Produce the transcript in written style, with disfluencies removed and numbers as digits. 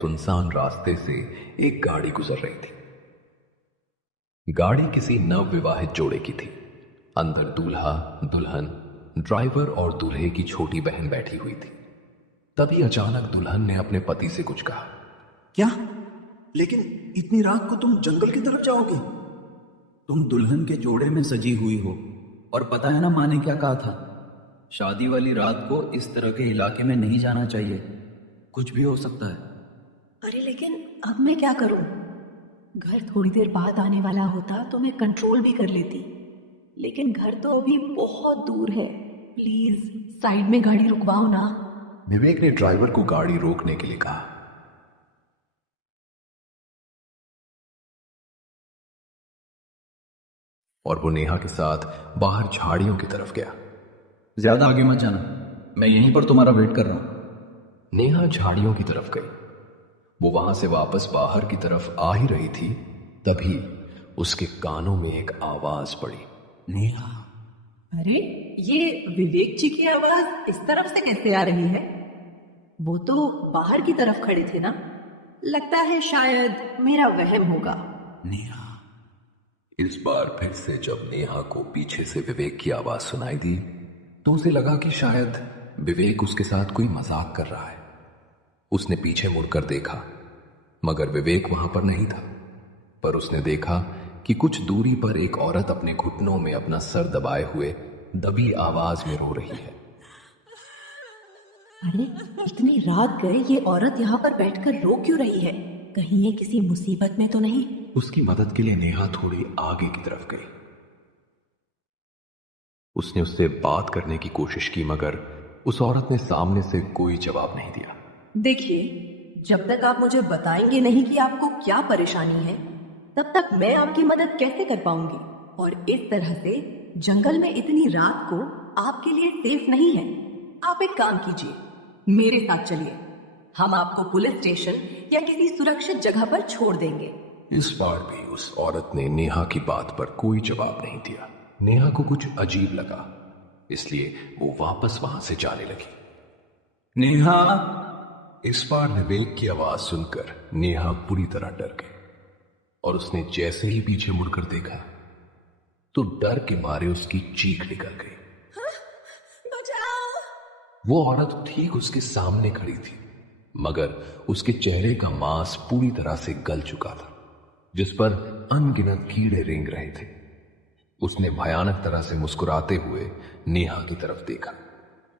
सुनसान रास्ते से एक गाड़ी गुजर रही थी। गाड़ी किसी नवविवाहित जोड़े की थी। अंदर दूल्हा, दुल्हन, ड्राइवर और दूल्हे की छोटी बहन बैठी हुई थी। तभी अचानक दुल्हन ने अपने पति से कुछ कहा। क्या? लेकिन इतनी रात को तुम जंगल की तरफ जाओगे? तुम दुल्हन के जोड़े में सजी हुई हो और पता है ना माँ ने क्या कहा था? शादी वाली रात को इस तरह के इलाके में नहीं जाना चाहिए, कुछ भी हो सकता है। अरे लेकिन अब मैं क्या करूं? घर थोड़ी देर बाद आने वाला होता तो मैं कंट्रोल भी कर लेती, लेकिन घर तो अभी बहुत दूर है। प्लीज साइड में गाड़ी रुकवाओ ना। विवेक ने ड्राइवर को गाड़ी रोकने के लिए कहा। और वो नेहा के साथ बाहर झाड़ियों की तरफ गया। ज्यादा आगे मत जाना, मैं यहीं पर तुम्हारा वेट कर रहा हूं। नेहा झाड़ियों की तरफ गई। वो वहां से वापस बाहर की तरफ आ ही रही थी, तभी उसके कानों में एक आवाज पड़ी। नेहा। अरे ये विवेक जी की आवाज इस तरफ से कैसे आ रही है? वो तो बाहर की तरफ खड़े थे ना। लगता है शायद मेरा वहम होगा। नेहा। इस बार फिर से जब नेहा को पीछे से विवेक की आवाज सुनाई दी तो उसे लगा कि शायद विवेक उसके साथ कोई मजाक कर रहा है। उसने पीछे मुड़कर देखा, मगर विवेक वहां पर नहीं था। पर उसने देखा कि कुछ दूरी पर एक औरत अपने घुटनों में अपना सर दबाए हुए दबी आवाज में रो रही है। अरे इतनी रात गए ये औरत यहाँ पर बैठकर रो क्यों रही है? कहीं ये किसी मुसीबत में तो नहीं? उसकी मदद के लिए नेहा थोड़ी आगे की तरफ गई। उसने उससे बात करने की कोशिश की, मगर उस औरत ने सामने से कोई जवाब नहीं दिया। देखिए, जब तक आप मुझे बताएंगे नहीं कि आपको क्या परेशानी है, तब तक मैं आपकी मदद कैसे कर पाऊंगी? और इस तरह से जंगल में इतनी रात को आपके लिए सेफ नहीं है। आप एक काम कीजिए, मेरे साथ चलिए। हम आपको पुलिस स्टेशन या किसी सुरक्षित जगह पर छोड़ देंगे। इस बार भी उस औरत ने नेहा की बात पर कोई जवाब नहीं दिया। नेहा को कुछ अजीब लगा, इसलिए वो वापस वहां से जाने लगी। नेहा। इस बार विवेक की आवाज सुनकर नेहा पूरी तरह डर गई और उसने जैसे ही पीछे मुड़कर देखा तो डर के मारे उसकी चीख निकल गई। बचाओ! वो औरत ठीक उसके सामने खड़ी थी, मगर उसके चेहरे का मांस पूरी तरह से गल चुका था, जिस पर अनगिनत कीड़े रेंग रहे थे। उसने भयानक तरह से मुस्कुराते हुए नेहा की तरफ देखा।